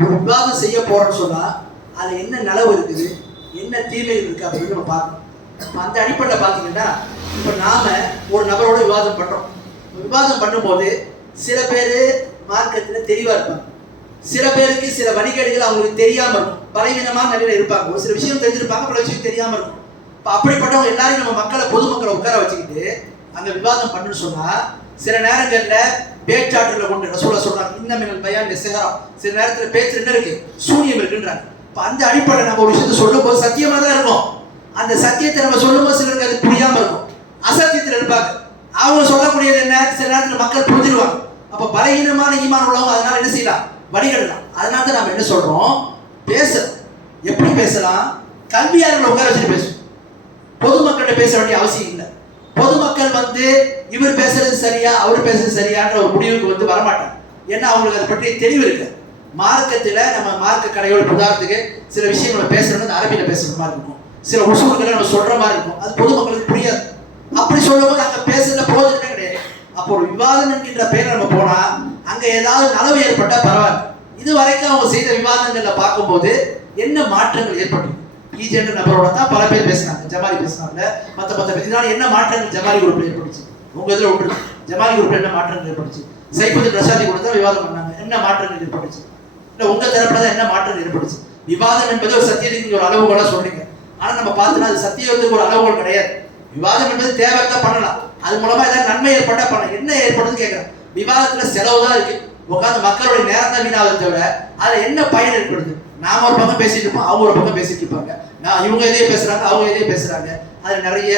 B: ஒரு விவாதம் செய்ய போறோம்னு சொன்னால் அதில் என்ன நிலவு இருக்குது என்ன தீமை இருக்குது அப்படின்னு நம்ம பார்க்கணும். அப்ப அந்த அடிப்படையில் பார்த்தீங்கன்னா இப்போ நாம் ஒரு நபரோட விவாதம் பண்ணுறோம் விவாதம் பண்ணும்போது சில பேர் மார்க்கத்தில் தெளிவாக இருப்பாங்க. சில பேருக்கு சில வழிகேடுகள் அவங்களுக்கு தெரியாமல் இருக்கும். பலவீனமான நிலையில் இருப்பாங்க. ஒரு சில விஷயம் தெரிஞ்சிருப்பாங்க பல விஷயம் தெரியாமல் இருக்கும். இப்போ அப்படிப்பட்டவங்க எல்லாரையும் நம்ம மக்களை பொதுமக்களை உட்கார வச்சுக்கிட்டு அந்த விவாதம் பண்ணுன்னு சொன்னா சில நேரங்கள்ல பேச்சாற்றல கொண்டு ரசூலா சொல்றாங்க இன்ன மினல் பயான் சிகரம் சில நேரத்துல பேச்சு என்ன இருக்கு? சூனியம் இருக்குன்றாங்க. இப்போ அந்த அடிப்படையில் நம்ம ஒரு சொல்லும் போது சத்தியமா தான் இருக்கும். அந்த சத்தியத்தை நம்ம சொல்லும்போது சிலருக்கு அது புரியாம இருக்கும். அசத்தியத்தில் இருப்பாங்க. அவங்க சொல்லக்கூடியது என்ன? சில நேரத்தில் மக்கள் புரிஞ்சிருவாங்க. அப்போ பலகீனமான ஈமான் உள்ளவங்க அதனால என்ன செய்யலாம்? வடிகடலாம் அதனால தான் நம்ம என்ன சொல்றோம்? பேச எப்படி பேசலாம்? கல்வியாளர்களை உட்கார வச்சுட்டு பேசுவோம் பொதுமக்கள்கிட்ட பேச வேண்டிய அவசியம் இல்லை. பொதுமக்கள் வந்து இவர் பேசுறது சரியா அவர் பேசுறது சரியான்ற ஒரு முடிவுக்கு வந்து வரமாட்டாங்க. ஏன்னா அவங்களுக்கு அதை பற்றி தெளிவு இருக்கு. மார்க்கத்தில் நம்ம மார்க்க கடையோட உதாரணத்துக்கு சில விஷயங்களை பேசுறது வந்து அரபியில பேசுற மாதிரி இருக்கும். சில உசூல்களை நம்ம சொல்ற மாதிரி இருக்கும். அது பொதுமக்களுக்கு புரியாது. அப்படி சொல்லும்போது அங்கே பேசுறதுல போதுமே கிடையாது. அப்போ ஒரு விவாதம் என்கின்ற பெயர் நம்ம போனா அங்கே ஏதாவது நலவு ஏற்பட்டால் பரவாயில்ல. இது வரைக்கும் அவங்க செய்த விவாதங்களில் பார்க்கும்போது என்ன மாற்றங்கள் ஏற்பட்டது ஈஜென்ட் நபரோட தான் பல பேர் பேசினாங்க. ஜமாலி பேசினாங்க மத்த மத்த பேர். இதனால என்ன மாற்றங்கள் ஜமாலி குரூப்ல ஏற்பட்டுச்சு? உங்க இதுல ஒன்று ஜமாலி குரூப்ல என்ன மாற்றங்கள் ஏற்பட்டுச்சு? சைபுதி பிரசாதி கூட தான் விவாதம் பண்ணாங்க. என்ன மாற்றங்கள் ஏற்பட்டுச்சு? இல்ல உங்க தரப்புல தான் என்ன மாற்றங்கள் ஏற்பட்டுச்சு? விவாதம் என்பது ஒரு சத்தியத்துக்கு ஒரு அளவுகோல சொல்றீங்க. ஆனா நம்ம பார்த்தோம்னா அது சத்தியத்துக்கு ஒரு அளவுகோல் கிடையாது. விவாதம் என்பது தேவைத்தான் பண்ணலாம். அது மூலமா ஏதாவது நன்மை ஏற்பட்டா பண்ணலாம். என்ன ஏற்படுதுன்னு கேட்கறேன் விவாதத்துல செலவு தான் இருக்கு. உட்காந்து மக்களுடைய நேரத்தை வீணாவதை தவிர அதுல என்ன பயன் ஏற்படுது? நாம ஒரு பக்கம் பேசிட்டு இருப்போம் அவங்க ஒரு பக்கம் பேசிட்டு இருப்பாங்க. இவங்க எதையும் பேசுறாங்க அவங்க எதையும் பேசுறாங்க. அதில் நிறைய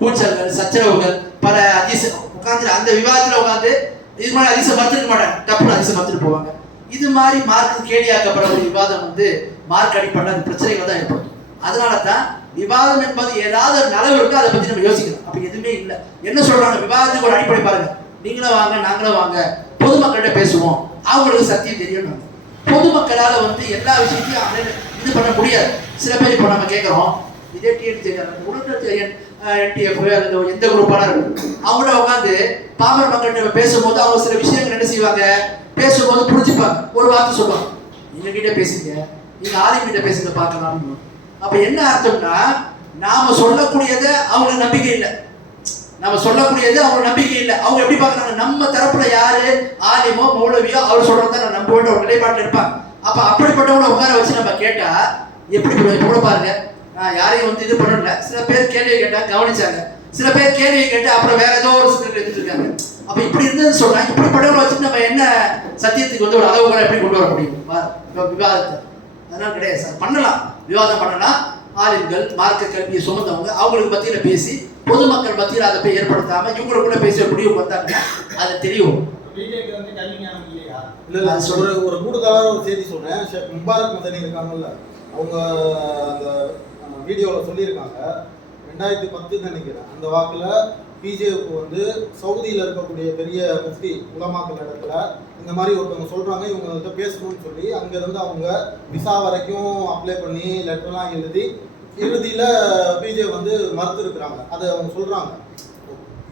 B: கூச்சல்கள் சச்சரவுகள் பல அதிச உட்காந்து அந்த விவாதத்துல உட்காந்து இது மாதிரி அதிசயம் மறுத்துக்க மாட்டாங்க. டப்புனு அதிசயம் மறுத்துட்டு போவாங்க. இது மாதிரி மார்க் கேலியாக்கப்படக்கூடிய விவாதம் வந்து மார்க் அடிப்பட அந்த பிரச்சனைகள் தான் ஏற்படும். அதனால தான் விவாதம் என்பது ஏதாவது ஒரு நலவு இருக்கோ அதை பத்தி நம்ம யோசிக்கணும். அப்ப எதுவுமே இல்லை. என்ன சொல்றாங்க? விவாதத்துக்கு ஒரு அடிப்படை பாருங்க. நீங்களும் வாங்க நாங்களும் வாங்க. பொதுமக்கள்கிட்ட பேசுவோம். அவங்களுக்கு சத்தியம் தெரியும் பொதுமக்களால் வந்து எல்லா விஷயத்தையும் அனல் இது பண்ண முடியாது. சில பேர் இப்போ நம்ம கேட்குறோம் இதே டிஎன்டி உடனடியன் என்டிஎஃப் அல்லது எந்த குரூப்பான இருக்கும். அவங்கள உட்காந்து பாமர மக்கள்கிட்ட நம்ம பேசும்போது அவங்க சில விஷயங்கள் என்ன செய்வாங்க? பேசும்போது புரிஞ்சுப்பாங்க. ஒரு வார்த்தை சொல்லுவாங்க. எங்ககிட்ட பேசுங்க. நீங்க ஆலிம் கிட்ட பேசுங்க பார்க்கலாம். அப்ப என்ன அர்த்தம்னா நாம சொல்லக்கூடியதை அவங்களுக்கு நம்பிக்கை இல்லை. நம்ம சொல்லக்கூடியது அவங்க நம்பிக்கை இல்லை. அவங்க எப்படி பார்க்கறாங்க? நம்ம தரப்புல யாரு? ஆலிமோ மௌலவியோ அவர் சொல்றதை நான் நம்புவேன் ஒரு நிலைப்பாட்டில் இருப்பாங்க. அப்ப அப்படிப்பட்டவங்களை உட்கார வச்சு நம்ம கேட்டா எப்படி கூட பாருங்க. நான் யாரையும் வந்து இது பண்ணல. சில பேர் கேள்வி கேட்டா கவனிச்சாங்க. சில பேர் கேள்வி கேட்டு அப்புறம் வேற ஏதோ ஒரு சிலர் எடுத்துட்டு இருக்காங்க. அப்ப இப்படி இருந்ததுன்னு சொன்னா இப்படிப்பட்டவங்களை வச்சு நம்ம என்ன சத்தியத்துக்கு வந்து ஒரு அளவுகளை எப்படி கொண்டு வர முடியும்? விவாதத்தை. அதெல்லாம் கிடையாது சார். பண்ணலாம். விவாதம் பண்ணலாம். ஆலிம்கள் மார்க்க கல்வியை சுமந்தவங்க அவங்களுக்கு பத்தியில பேசி பொதுமக்கள் மத்தியில் அதை போய் ஏற்படுத்தாம இவங்களுக்குள்ள பேசி ஒரு முடிவுக்கு வந்தாங்கன்னா அது தெரியும்.
G: பிஜேபி வந்து கல்வி ஞானம் இல்லையா?
D: இல்ல இல்ல ஒரு ஒரு கூடுதலான ஒரு செய்தி சொல்றேன். ஷேக் முபாரக் மதனி இருக்காங்கல்ல அவங்க அந்த வீடியோவில் சொல்லியிருக்காங்க. ரெண்டாயிரத்தி பத்துன்னு நினைக்கிறேன். அந்த வாக்குல பிஜேக்கு வந்து சவுதியில் இருக்கக்கூடிய பெரிய முஃப்தி உலமாக்கள் இடத்துல இந்த மாதிரி ஒருத்தவங்க சொல்றாங்க. இவங்கள்ட்ட பேசணும்னு சொல்லி அங்கேருந்து அவங்க விசா வரைக்கும் அப்ளை பண்ணி லெட்டர்லாம் எழுதி இறுதியில் பிஜே வந்து மறுத்துருக்குறாங்க. அதை அவங்க சொல்கிறாங்க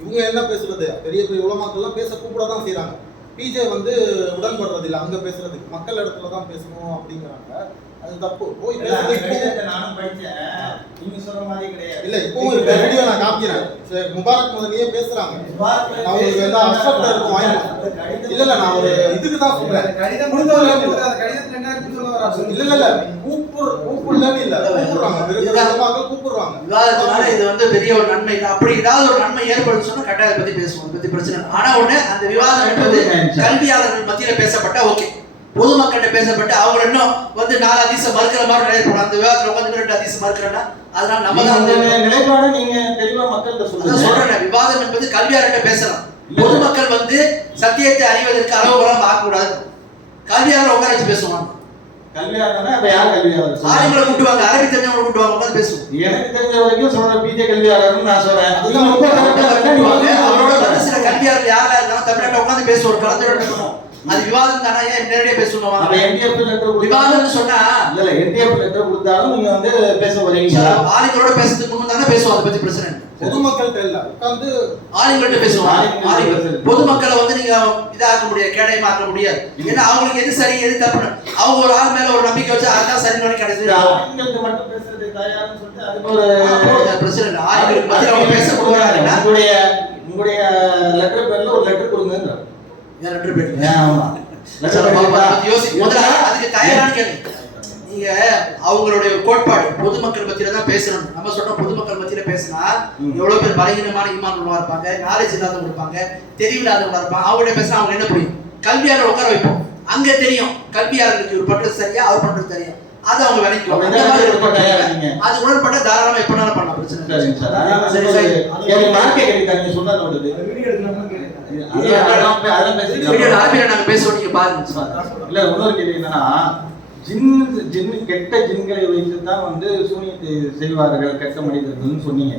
D: இவங்க என்ன பேசுறது? பெரிய பெரிய உலமாக்கள்லாம் பேச கூப்பிட தான் செய்கிறாங்க பிஜே வந்து உடன்படுறதில்லை. அங்கே பேசுறதுக்கு. மக்கள் இடத்துல தான் பேசணும் அப்படிங்கிறாங்க. அது தப்பு. போய்
G: நானும் படிச்சேன். நீங்க சொல்ற மாதிரி கிடையாது.
D: இல்ல இப்பவும் இருக்க வீடியோ நான் காமிக்கிறேன். முபாரக் முதலியே பேசுறாங்க. நான் உங்களுக்கு எந்த அக்செப்ட் இருக்கும் வாங்கி இல்ல இல்ல நான் ஒரு இதுக்கு தான் சொல்றேன்.
A: கடிதம் அந்த கடிதத்துல என்ன இருக்குன்னு சொல்ல வர?
D: இல்ல இல்ல இல்ல. கூப்பிடு கூப்பிடலன்னு இல்ல. கூப்பிடுறாங்க. உலமாக்கள் கூப்பிடுறாங்க.
B: விவாதத்தினால இது வந்து பெரிய ஒரு நன்மை. அப்படி ஏதாவது ஒரு நன்மை ஏற்படுன்னு சொன்னா கட்டாயம் அதை பத்தி பேசுவோம். பத்தி பிரச்சனை. ஆனா ஒண்ணு அந்த விவாதம் என்பது கல்வியாளர்கள் மத்தியில பேசப்பட்டா ஓகே. பொதுமக்கள்கிட்ட பேசப்பட்டு அவங்க இன்னும் வந்து நாலு அதிசம் மறுக்கிற மாதிரி நினைப்போம். அந்த விவாதத்துல உட்காந்து ரெண்டு அதிசம் மறுக்கிறேன்னா அதனால நம்ம தான்
G: நிலைப்பாடு நீங்க தெளிவா மக்கள்கிட்ட சொல்லுங்க.
B: சொல்றேன் விவாதம் என்பது கல்வியாளர்கிட்ட பேசலாம். பொதுமக்கள் வந்து சத்தியத்தை அறிவதற்கு அளவுகளாக ஆகக்கூடாது கல்வியாளர் உட்கார வச்சு பேசுவாங்க
G: கல்வியாளர்
B: அரபி தெரிஞ்சவங்களை கூட்டுவாங்க உட்காந்து பேசுவோம்.
G: எனக்கு தெரிஞ்ச வரைக்கும் சொல்ற பிஜே கல்வியாளர்னு நான் சொல்றேன்.
B: அவரோட சில கல்வியாளர்கள் யாரெல்லாம் இருக்காங்க தமிழ்நாட்டில் உட்காந்து பேசுவோம். நடக்கும். அது விவாதம் தானே? ஏன் நேரடியாக
G: அப்ப
B: பேசணும்
G: என்டிஎஃப் லெட்டர்
B: விவாதம்னு சொன்னா
G: இல்ல இல்ல என்டிஎஃப் லெட்டர் கொடுத்தாலும் நீங்க வந்து பேச போறீங்களா?
B: ஆளுங்களோட பேசுறதுக்கு முன்னு தானே பேசுவோம் அதை பத்தி பிரச்சனை
D: பொதுமக்கள்கிட்ட இல்ல உட்கார்ந்து
B: ஆளுங்கள்ட்ட பேசுவோம். பொதுமக்களை வந்து நீங்க இதாக்க முடியாது கேடயமாக்க முடியாது. ஏன்னா அவங்களுக்கு எது சரி எது தப்புன்னு. அவங்க ஒரு ஆள் மேல ஒரு நம்பிக்கை வச்சு அதான் சரின்னு கிடைச்சது
G: ஆண்களுக்கு மட்டும் பேசுறது தயார்னு சொல்லிட்டு அதுக்கு ஒரு
B: பிரச்சனை இல்லை. ஆளுங்களுக்கு மத்தியில் அவங்க பேச கொடுக்குறாங்கன்னா
G: உங்களுடைய உங்களுடைய லெட்டர் பேர்ல ஒரு லெட்டர் கொடுங்க
B: ரெண்டு பேர்
G: ஆமா
B: அதுக்கு. நீங்க அவங்களுடைய கோட்பாடு பொதுமக்கள் மத்தியில தான் பேசணும் நம்ம சொல்றோம் பொதுமக்கள் மத்தியில பேசினா. எவ்வளவு பேர் பலகீனமான ஈமான்களா இருப்பாங்க நாலேஜ் இல்லாதவங்க இருப்பாங்க தெரியவில்லாதவங்களா இருப்பாங்க அவங்கள்ட்ட பேசினா அவங்க என்ன புரியும் கல்வியாளர் உட்கார வைப்போம் அங்க தெரியும் கல்வியாளருக்கு இவர் பண்றது சரியா அவர் பண்றது சரியா அதை அவங்க
G: நீங்க
B: அது உடன்பட்ட தாராளமா எப்பனாலும் பண்ணலாம் பிரச்சனை இல்லை.
G: நீங்க
B: பேசுவோம் நீங்க பாருங்க
G: இன்னொரு கேள்வி என்னன்னா ஜின் ஜின் கெட்ட ஜின்களை வைத்து தான் வந்து சூனியத்தை செய்வார்கள் கெட்ட மனிதர்கள்னு சொன்னீங்க.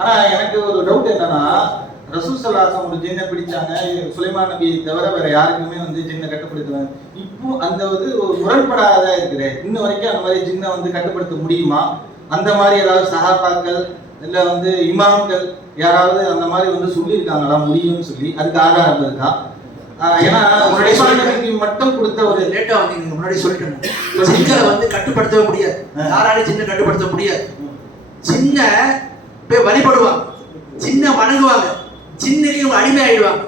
G: ஆனா எனக்கு ஒரு டவுட் என்னன்னா ரசூல் சல்லாசம் ஒரு ஜின்னை பிடிச்சாங்க சுலைமான் நபியை தவிர வேற யாருக்குமே வந்து ஜின்னை கட்டுப்படுத்துவாங்க இப்போ அந்த வந்து ஒரு முரண்படாத இருக்குது. இன்ன வரைக்கும் அந்த மாதிரி ஜின்னை வந்து கட்டுப்படுத்த முடியுமா? அந்த மாதிரி ஏதாவது சகாபாக்கள் இல்ல வந்து இமாம்கள் யாராவது அந்த மாதிரி வந்து சொல்லியிருக்காங்களா? முடியும்னு சொல்லி. அதுக்கு ஆதாரம் இருக்கா ஏன்னா சுலைமான் நபிக்கு மட்டும் கொடுத்த ஒரு
B: லேட்டா வந்து நீங்க முன்னாடி சொல்லிட்டேன். ஜின்களை வந்து கட்டுப்படுத்தவே முடியாது. யாராலையும் ஜின்ன கட்டுப்படுத்த முடியாது. சின்ன போய் வழிபடுவாங்க. சின்ன வணங்குவாங்க. சின்னக்கு இவங்க அடிமை ஆயிடுவாங்க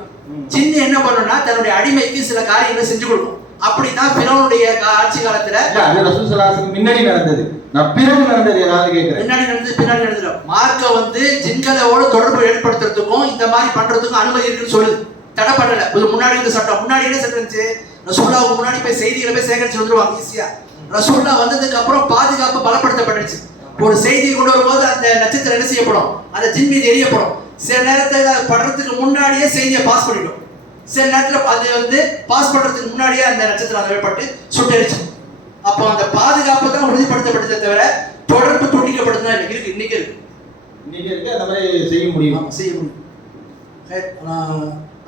B: சின்ன என்ன பண்ணும்னா தன்னுடைய அடிமைக்கு சில காரியங்களை செஞ்சு கொடுக்கும். அப்படிதான் பிறவனுடைய ஆட்சி காலத்துல
G: முன்னாடி நடந்தது. நான் பிறகு நடந்தது ஏதாவது கேட்கிறேன்.
B: முன்னாடி நடந்து பின்னாடி நடந்துடும் மார்க்க வந்து ஜின்களோட தொடர்பு ஏற்படுத்துறதுக்கும் இந்த மாதிரி பண்றதுக்கும் அனுமதி இருக்குன்னு சொல்லுது தடை பண்ணல முன்னாடி இந்த சட்டம். முன்னாடி என்ன சட்டம் இருந்துச்சு? ரசூல்லாவுக்கு முன்னாடி போய் செய்திகளை போய் சேகரிச்சு வந்துருவாங்க ஈஸியா ரசூல்லா வந்ததுக்கு அப்புறம் பாதுகாப்பு பலப்படுத்தப்பட்டுச்சு. ஒரு செய்தி கொண்டு வரும்போது அந்த நட்சத்திரம் என்ன செய்யப்படும்? அந்த ஜின் மீது எரியப்படும். சில நேரத்துல படுறதுக்கு முன்னாடியே செய்தியை பாஸ் பண்ணிடும். சில நேரத்துல அது வந்து பாஸ் பண்றதுக்கு முன்னாடியே அந்த நட்சத்திரம் அதை ஏற்பட்டு சுட்டரிச்சு. அப்போ அந்த பாதுகாப்பு தான் உறுதிப்படுத்தப்பட்டதே தவிர தொடர்பு துண்டிக்கப்படுதுன்னா இல்லை இருக்கு. இன்னைக்கு இருக்கு.
G: இன்னைக்கு இருக்கு. அந்த மாதிரி செய்ய முடியும்.
B: செய்ய முடியும்.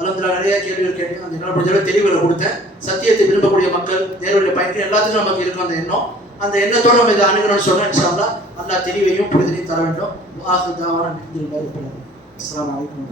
B: அலமதுல நிறைய கேள்விகள் கேட்டேன். அந்த என்னால் முடிஞ்ச தெளிவுகளை கொடுத்தேன். சத்தியத்தை விரும்பக்கூடிய மக்கள் தேர்வுடைய பயன்கள் எல்லாத்துக்கும் நமக்கு இருக்கும் அந்த எண்ணம். அந்த எண்ணத்தோடு நம்ம இதை அணுகணும்னு சொன்னோம் இன்ஷா அல்லாஹ் அல்லாஹ் தெளிவையும் புரிதலையும் தர வேண்டும். ஆஹ் தாவான அஸ்ஸலாமு அலைக்கும்.